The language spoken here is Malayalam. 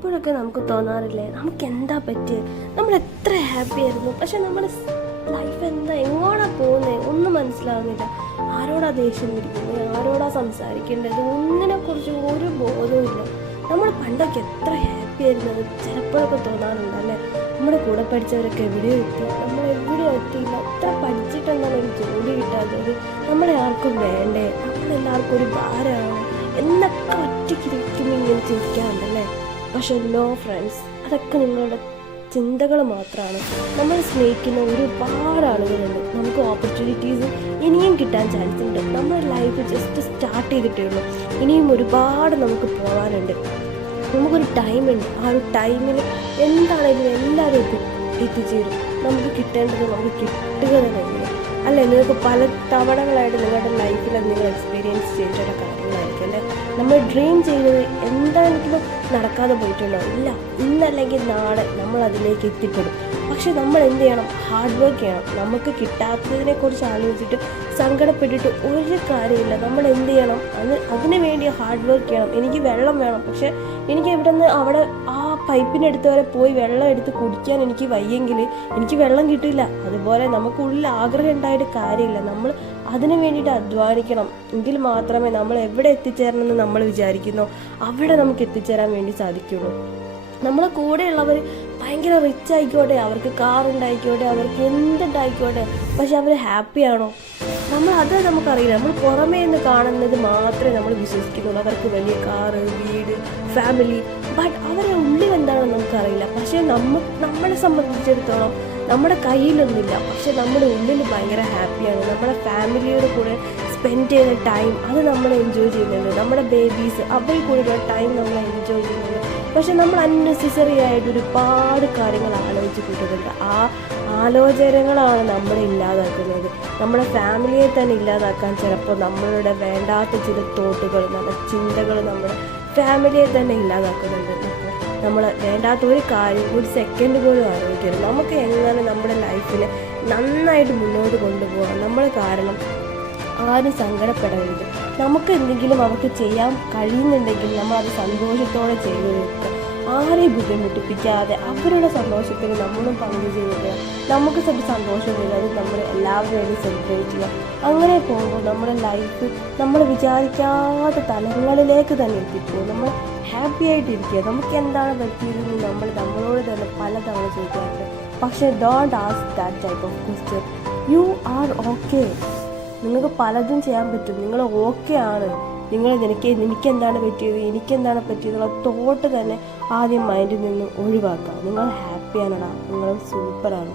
ചിലപ്പോഴൊക്കെ നമുക്ക് തോന്നാറില്ലേ, നമുക്ക് എന്താ പറ്റിയത്, നമ്മൾ എത്ര ഹാപ്പി ആയിരുന്നു, പക്ഷെ നമ്മുടെ ലൈഫ് എന്താ എങ്ങോട്ടാ പോകുന്നത് ഒന്നും മനസ്സിലാവുന്നില്ല. ആരോടാ ദേഷ്യം ഇരിക്കുന്നത്, ആരോടാ സംസാരിക്കേണ്ടത്, ഒന്നിനെക്കുറിച്ച് ഒരു ബോധവും ഇല്ല. നമ്മൾ പണ്ടൊക്കെ എത്ര ഹാപ്പി ആയിരുന്നത് ചിലപ്പോഴൊക്കെ തോന്നാറുണ്ട് അല്ലേ. നമ്മുടെ കൂടെ പഠിച്ചവരൊക്കെ എവിടെയോ എത്തി, നമ്മൾ എവിടെയോ എത്തിയില്ല. എത്ര പഠിച്ചിട്ടെന്നാൽ ഒരു ജോലി കിട്ടാത്തത്, നമ്മളെ ആർക്കും വേണ്ടേ, നമ്മളെല്ലാവർക്കും ഒരു ഭാരമാണ് എന്നൊക്കെ ഒറ്റയ്ക്കിരിക്കുമ്പോൾ ഇങ്ങനെ ചിന്തിക്കാറുണ്ടല്ലേ. പക്ഷെ നോ ഫ്രണ്ട്സ്, അതൊക്കെ നിങ്ങളുടെ ചിന്തകൾ മാത്രമാണ്. നമ്മൾ സ്നേഹിക്കുന്ന ഒരുപാട് ആളുകളുണ്ട്. നമുക്ക് ഓപ്പർച്യൂണിറ്റീസ് ഇനിയും കിട്ടാൻ ചാൻസ് ഉണ്ട്. നമ്മുടെ ലൈഫ് ജസ്റ്റ് സ്റ്റാർട്ട് ചെയ്തിട്ടേ ഉള്ളൂ. ഇനിയും ഒരുപാട് നമുക്ക് പോകാനുണ്ട്. നമുക്കൊരു ടൈമുണ്ട്. ആ ഒരു ടൈമിൽ എന്താണെങ്കിലും എല്ലാവരും എത്തിച്ചേരും. നമുക്ക് കിട്ടേണ്ടത് നമുക്ക് കിട്ടുക തന്നെ അല്ലേ. നിങ്ങൾക്ക് പല തവണകളായിട്ട് നിങ്ങളുടെ ലൈഫിൽ നിങ്ങൾ എക്സ്പീരിയൻസ് ചെയ്തിട്ടുള്ള കാര്യങ്ങളായിരിക്കും അല്ലേ. നമ്മൾ ഡ്രീം ചെയ്യുന്നത് എന്താണെങ്കിലും നടക്കാതെ പോയിട്ടുണ്ടോ? ഇല്ല, ഇന്നല്ലെങ്കിൽ നാളെ നമ്മൾ അതിലേക്ക് എത്തിപ്പെടും. പക്ഷെ നമ്മൾ എന്ത് ചെയ്യണം? ഹാർഡ് വർക്ക് ചെയ്യണം. നമുക്ക് കിട്ടാത്തതിനെക്കുറിച്ച് ആലോചിച്ചിട്ട് സങ്കടപ്പെട്ടിട്ട് ഒരു കാര്യമില്ല. നമ്മൾ എന്ത് ചെയ്യണം? അതിന് വേണ്ടി ഹാർഡ് വർക്ക് ചെയ്യണം. എനിക്ക് വെള്ളം വേണം, പക്ഷെ എനിക്ക് ഇവിടെ നിന്ന് അവിടെ ആ പൈപ്പിനടുത്ത് വരെ പോയി വെള്ളം എടുത്ത് കുടിക്കാൻ എനിക്ക് വയ്യെങ്കിൽ എനിക്ക് വെള്ളം കിട്ടില്ല. അതുപോലെ നമുക്കുള്ളിൽ ആഗ്രഹം ഉണ്ടായിട്ട് കാര്യമില്ല. നമ്മൾ അതിനു വേണ്ടിയിട്ട് അധ്വാനിക്കണം. എങ്കിൽ മാത്രമേ നമ്മൾ എവിടെ എത്തിച്ചേരണമെന്ന് നമ്മൾ വിചാരിക്കുന്നോ അവിടെ നമുക്ക് എത്തിച്ചേരാൻ വേണ്ടി സാധിക്കുള്ളൂ. നമ്മളെ കൂടെയുള്ളവർ ഭയങ്കര റിച്ച് ആയിക്കോട്ടെ, അവർക്ക് കാർ ഉണ്ടായിക്കോട്ടെ, അവർക്ക് എന്തുണ്ടായിക്കോട്ടെ, പക്ഷെ അവർ ഹാപ്പിയാണോ? അത് നമുക്കറിയില്ല. നമ്മൾ പുറമേ നിന്ന് കാണുന്നത് മാത്രമേ നമ്മൾ വിശ്വസിക്കുന്നുള്ളൂ. അവർക്ക് വലിയ കാറ്, വീട്, ഫാമിലി, ബട്ട് അവരുടെ ഉള്ളിൽ എന്താണെന്ന് നമുക്കറിയില്ല. പക്ഷേ നമ്മളെ സംബന്ധിച്ചിടത്തോളം നമ്മുടെ കയ്യിലൊന്നുമില്ല, പക്ഷെ നമ്മുടെ ഉള്ളിൽ ഭയങ്കര ഹാപ്പിയാണ്. നമ്മുടെ ഫാമിലിയുടെ കൂടെ സ്പെൻഡ് ചെയ്യുന്ന ടൈം അത് നമ്മൾ എൻജോയ് ചെയ്യുന്നുണ്ട്. നമ്മുടെ ബേബീസ് അവരുടെ കൂടെയുള്ള ടൈം നമ്മൾ എൻജോയ് ചെയ്യുന്നുണ്ട്. പക്ഷെ നമ്മൾ അൺനെസസറി ആയിട്ട് ഒരുപാട് കാര്യങ്ങൾ ആലോചിച്ച് കൂട്ടുന്നുണ്ട്. ആ ആലോചനകളാണ് നമ്മളെ ഇല്ലാതാക്കുന്നത്. നമ്മുടെ ഫാമിലിയെ തന്നെ ഇല്ലാതാക്കാൻ ചിലപ്പോൾ നമ്മളുടെ വേണ്ടാത്ത ചില തോട്ടുകൾ, നമ്മുടെ ചിന്തകൾ നമ്മുടെ ഫാമിലിയെ തന്നെ ഇല്ലാതാക്കുന്നുണ്ട്. നമ്മൾ വേണ്ടാത്ത ഒരു കാര്യം ഒരു സെക്കൻഡ് പോലും ആലോചിക്കരുത്. നമുക്ക് എങ്ങനെ നമ്മുടെ ലൈഫിനെ നന്നായിട്ട് മുന്നോട്ട് കൊണ്ടുപോകാം. നമ്മൾ കാരണം ആരും സങ്കടപ്പെടരുത്. നമുക്ക് എന്തെങ്കിലും അവർക്ക് ചെയ്യാൻ കഴിയുന്നുണ്ടെങ്കിൽ നമ്മൾ അത് സന്തോഷത്തോടെ ചെയ്തു വെക്കുക. ആരെയും ബുദ്ധിമുട്ടിപ്പിക്കാതെ അവരുടെ സന്തോഷത്തിന് നമ്മളും പങ്കുചേരുക. നമുക്ക് സന്തോഷം വരും, അത് നമ്മൾ എല്ലാവരും സെലിബ്രേറ്റ് ചെയ്യുക. അങ്ങനെ പോകുമ്പോൾ നമ്മുടെ ലൈഫ് നമ്മൾ വിചാരിക്കാത്ത തലങ്ങളിലേക്ക് തന്നെ എത്തിപ്പോകും. നമ്മൾ ഹാപ്പി ആയിട്ടിരിക്കുക. നമുക്ക് എന്താണ് പറ്റിയതെന്ന് നമ്മളോട് തന്നെ പലതവണ ചോദിക്കാറുണ്ട്. പക്ഷേ don't ask that type of question. You are okay. നിങ്ങൾക്ക് പലതും ചെയ്യാൻ പറ്റും. നിങ്ങൾ ഓക്കെ ആണ്. എനിക്കെന്താണ് പറ്റിയതെന്നുള്ള തോട്ട് തന്നെ ആദ്യം മൈൻഡിൽ നിന്ന് ഒഴിവാക്കുക. നിങ്ങൾ ഹാപ്പിയാണടാ, നിങ്ങൾ സൂപ്പറാണ്.